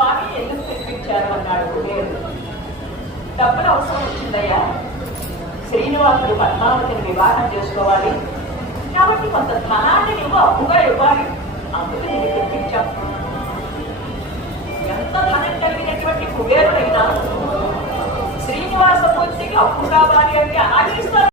స్వామి ఎందుకు పిలిపించారు అన్నాడు కుబేరుడు. డబ్బులు అవసరం వచ్చిందయ్యా. శ్రీనివాసుడు పద్మావతిని వివాహం చేసుకోవాలి. కాబట్టి కొంత ధనాన్ని నువ్వు అప్పుగా ఇవ్వాలి. అందుకు నేను తెప్పించాం. ఎంత ధనం కలిగినటువంటి కుబేరుడైనా శ్రీనివాసమూర్తికి అప్పు కావాలి అంటే అలాగే